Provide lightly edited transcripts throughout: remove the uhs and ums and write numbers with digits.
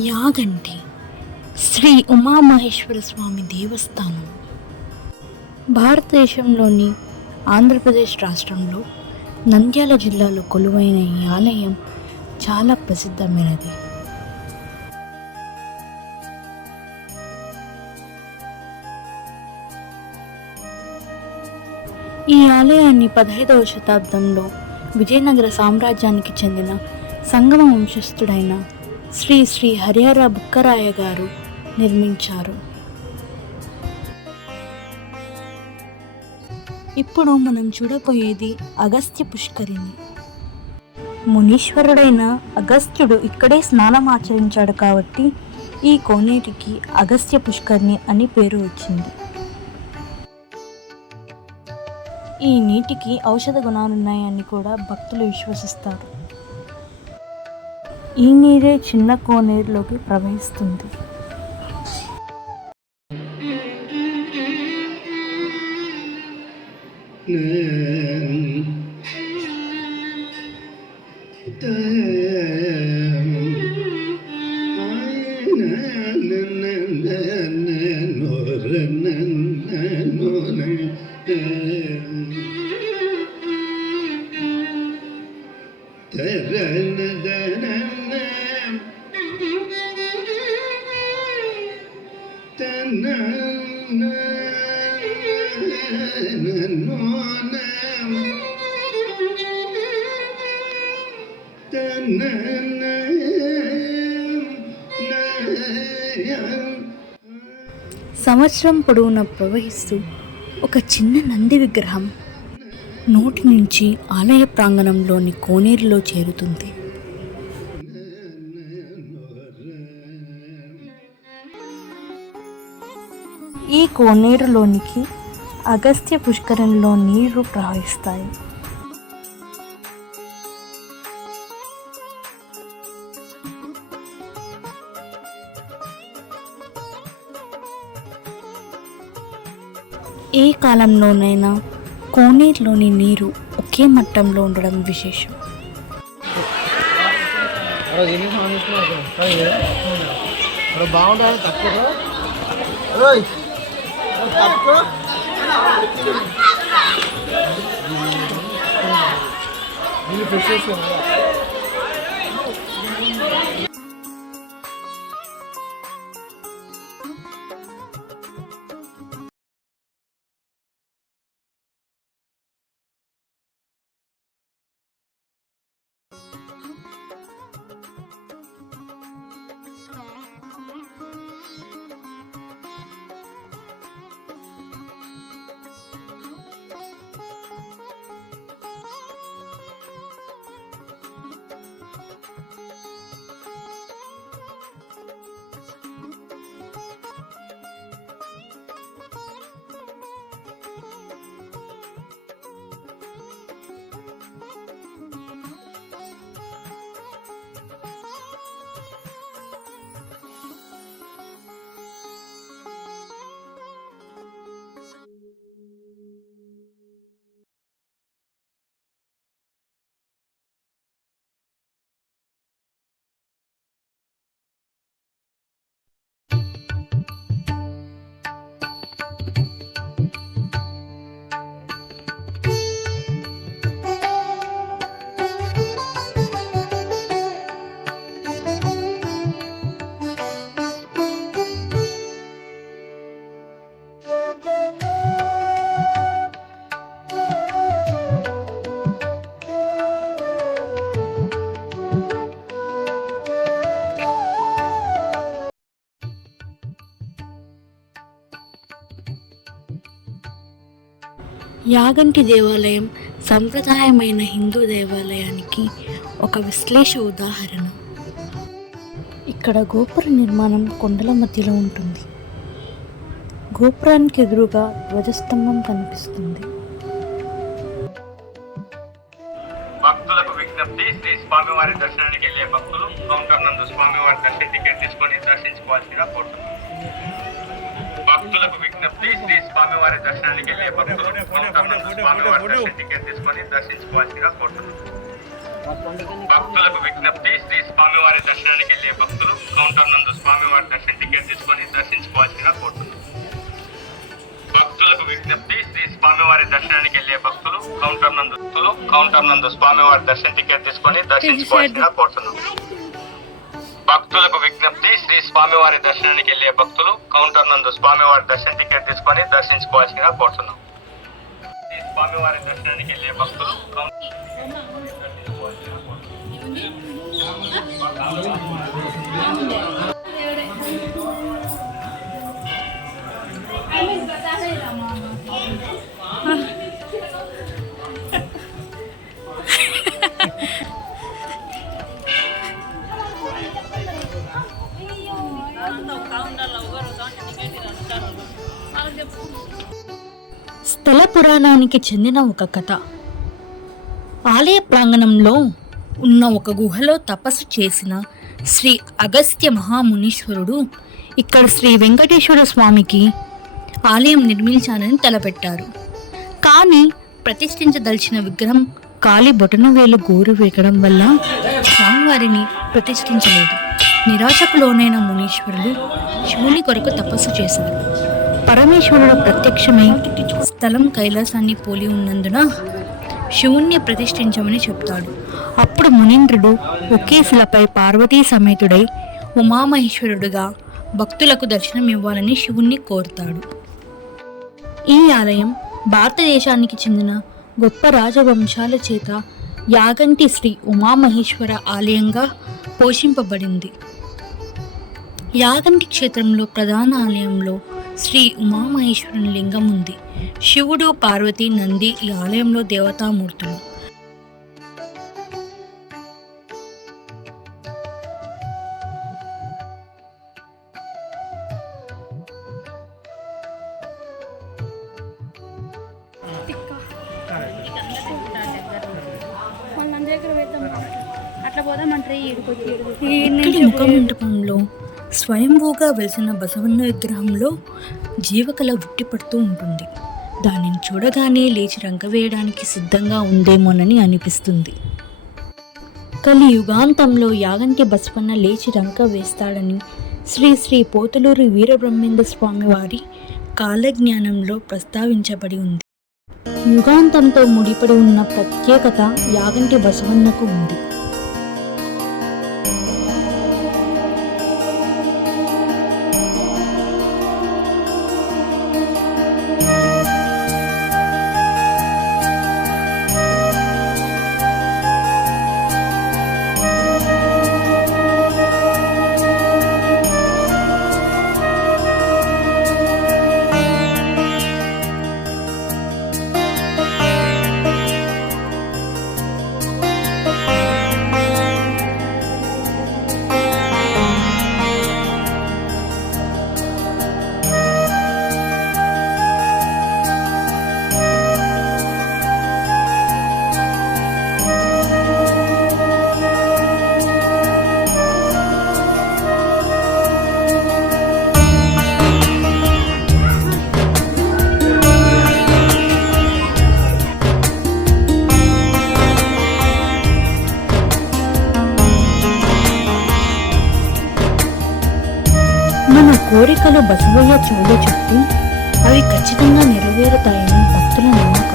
యాగంటి శ్రీ ఉమామహేశ్వర స్వామి దేవస్థానం భారతదేశంలోని ఆంధ్రప్రదేశ్ రాష్ట్రంలో నంద్యాల జిల్లాలో కొలువైన ఈ ఆలయం చాలా ప్రసిద్ధమైనది. ఈ ఆలయాన్ని 15వ శతాబ్దంలో విజయనగర సామ్రాజ్యానికి చెందిన సంగమ వంశస్థుడైన శ్రీ శ్రీ హరిహర బుక్కరాయ గారు నిర్మించారు. ఇప్పుడు మనం చూడబోయేది అగస్త్య పుష్కరిణి. మునీశ్వరుడైన అగస్త్యుడు ఇక్కడే స్నానం ఆచరించాడు కాబట్టి ఈ కోనేటికి అగస్త్య పుష్కరిణి అని పేరు వచ్చింది. ఈ నీటికి ఔషధ గుణాలున్నాయని కూడా భక్తులు విశ్వసిస్తారు. ఈ నీరే చిన్న కోనేరులోకి ప్రవహిస్తుంది. సంవత్సరం పొడవునా ప్రవహిస్తూ ఒక చిన్న నంది విగ్రహం నోటి నుంచి ఆలయ ప్రాంగణంలోని కోనేరులో చేరుతుంది. ఈ కోనేరులోనికి అగస్త్య పుష్కరిణిలో నీరు ప్రవహిస్తాయి. ఏ కాలంలోనైనా కోనేరులోని నీరు ఒకే మట్టంలో ఉండడం విశేషం. యాగంటి దేవాలయం సంప్రదాయమైన హిందూ దేవాలయానికి ఒక విశ్లేష ఉదాహరణ. ఇక్కడ గోపుర నిర్మాణం కొండల మధ్యలో ఉంటుంది. గోపురానికి ఎదురుగా ధ్వజస్తంభం కనిపిస్తుంది. భక్తులకు విజ్ఞప్తి, శ్రీ స్వామివారి దర్శనానికి వెళ్ళే భక్తులు కౌంటర్ నందు స్వామివారి దర్శన టికెట్ తీసుకొని దర్శించుకోవాల్సిగా కోరుతున్నారు. భక్తులకు విజ్ఞప్తి, శ్రీ స్వామివారి దర్శనానికి వెళ్ళే భక్తులు కౌంటర్ నందు స్వామివారి దర్శన టికెట్ తీసుకొని దర్శించుకోవాల్సిగా కోరుతున్నారు. భక్తులకు విజ్ఞప్తి, శ్రీ స్వామివారి దర్శనానికి వెళ్లే భక్తులు కౌంటర్ నందు స్వామివారి దర్శన టికెట్ తీసుకొని దర్శించుకోవాల్సిందిగా కోరుతున్నాం. భక్తులకు విజ్ఞప్తి, శ్రీ స్వామివారి దర్శనానికి వెళ్లే భక్తులు కౌంటర్ నందు స్వామివారి దర్శన టికెట్ తీసుకొని దర్శించుకోవాల్సిందిగా కోరుతున్నాం. భక్తులకు విజ్ఞప్తి, శ్రీ స్వామివారి దర్శనానికి వెళ్లే భక్తులు కౌంటర్ నందు స్వామివారి దర్శన టికెట్ తీసుకొని దర్శించుకోవాల్సిందిగా కోరుతున్నాం. శ్రీ స్వామివారి దర్శనానికి వెళ్లే భక్తులు స్థల పురాణానికి చెందిన ఒక కథ. ఆలయ ప్రాంగణంలో ఉన్న ఒక గుహలో తపస్సు చేసిన శ్రీ అగస్త్య మహామునీశ్వరుడు ఇక్కడ శ్రీ వెంకటేశ్వర స్వామికి ఆలయం నిర్మించాలని తలపెట్టారు. కానీ ప్రతిష్ఠించదలిచిన విగ్రహం కాలి బొటనవేలు గోరు వేయడం వల్ల స్వామివారిని ప్రతిష్ఠించలేదు. నిరాశకు లోనైన మునీశ్వరుడు శివుని కొరకు తపస్సు చేశారు. పరమేశ్వరుడు ప్రత్యక్షమై స్థలం కైలాసాన్ని పోలి ఉన్నందున శివుణ్ణి ప్రతిష్ఠించమని చెప్తాడు. అప్పుడు మునీంద్రుడు ఒకే శిలపై పార్వతీ సమేతుడై ఉమామహేశ్వరుడుగా భక్తులకు దర్శనం ఇవ్వాలని శివుణ్ణి కోరుతాడు. ఈ ఆలయం భారతదేశానికి చెందిన గొప్ప రాజవంశాల చేత యాగంటి శ్రీ ఉమామహేశ్వర ఆలయంగా పోషింపబడింది. యాగంటి క్షేత్రంలో ప్రధాన ఆలయంలో శ్రీ ఉమామహేశ్వరుని లింగం ఉంది. శివుడు, పార్వతి, నంది ఈ ఆలయంలో దేవతామూర్తులు. ఇక్కడి ముఖ మండపంలో స్వయంభూగా వెలిసిన బసవన్న విగ్రహంలో జీవకళ ఉట్టిపడుతూ ఉంటుంది. దానిని చూడగానే లేచి రంక వేయడానికి సిద్ధంగా ఉందేమోనని అనిపిస్తుంది. కలియుగాంతంలో యాగంటి బసవన్న లేచి రంక వేస్తాడని శ్రీ శ్రీ పోతులూరి వీరబ్రహ్మేంద్ర స్వామి వారి కాలజ్ఞానంలో ప్రస్తావించబడి ఉంది. యుగాంతంతో ముడిపడి ఉన్న ప్రత్యేకత యాగంటి బసవన్నకు ఉంది. మన కోరికలు బసవయ్య చెవులో చెప్పి అవి ఖచ్చితంగా నెరవేరుతాయని భక్తుల నమ్మకం.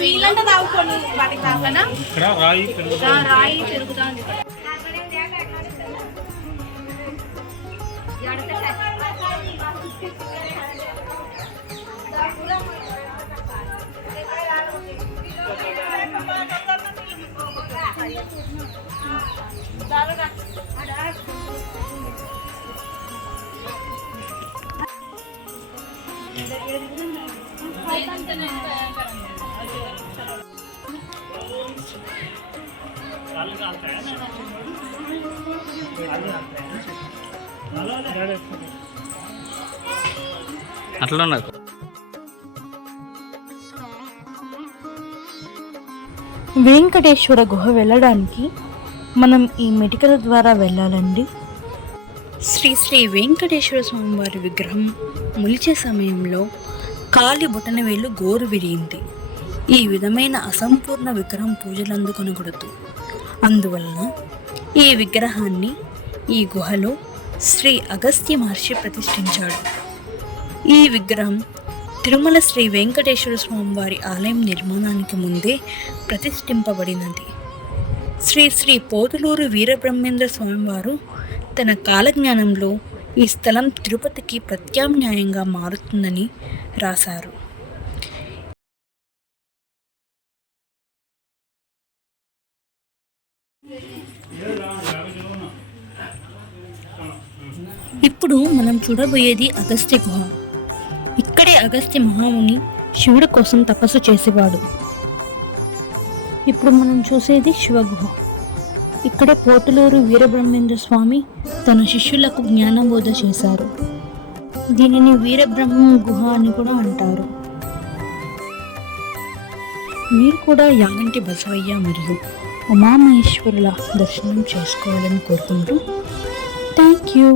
నీళ్ళంటే తాగుకోండి వాటికి తాగనా రాయి పెరుగుతా ఉంది. అట్లా నాకు వెంకటేశ్వర గుహ వెళ్ళడానికి మనం ఈ మెటికల ద్వారా వెళ్ళాలండి. శ్రీ శ్రీ వెంకటేశ్వర స్వామివారి విగ్రహం ములిచే సమయంలో కాలి బొటనవేలు గోరు విరిగింది. ఈ విధమైన అసంపూర్ణ విగ్రహం పూజలు అందుకొనకూడదు. అందువలన ఈ విగ్రహాన్ని ఈ గుహలో శ్రీ అగస్త్య మహర్షి ప్రతిష్ఠించాడు. ఈ విగ్రహం తిరుమల శ్రీ వెంకటేశ్వర స్వామివారి ఆలయం నిర్మాణానికి ముందే ప్రతిష్ఠింపబడినది. శ్రీ శ్రీ పోతులూరు వీరబ్రహ్మేంద్ర స్వామివారు తన కాలజ్ఞానంలో ఈ స్థలం తిరుపతికి ప్రత్యామ్నాయంగా మారుతుందని రాశారు. ఇప్పుడు మనం చూడబోయేది అగస్త్య గుహ. ఇక్కడే అగస్త్య మహాముని శివుడి కోసం తపస్సు చేసేవాడు. ఇప్పుడు మనం చూసేది శివగుహ. ఇక్కడే పోతులూరు వీరబ్రహ్మేంద్ర స్వామి తన శిష్యులకు జ్ఞానబోధ చేశారు. దీనిని వీరబ్రహ్మ గుహ అని కూడా అంటారు. మీరు కూడా యాగంటి బసవయ్య మరియు ఉమామహేశ్వరుల దర్శనం చేసుకోవాలని కోరుకుంటూ థ్యాంక్ యూ.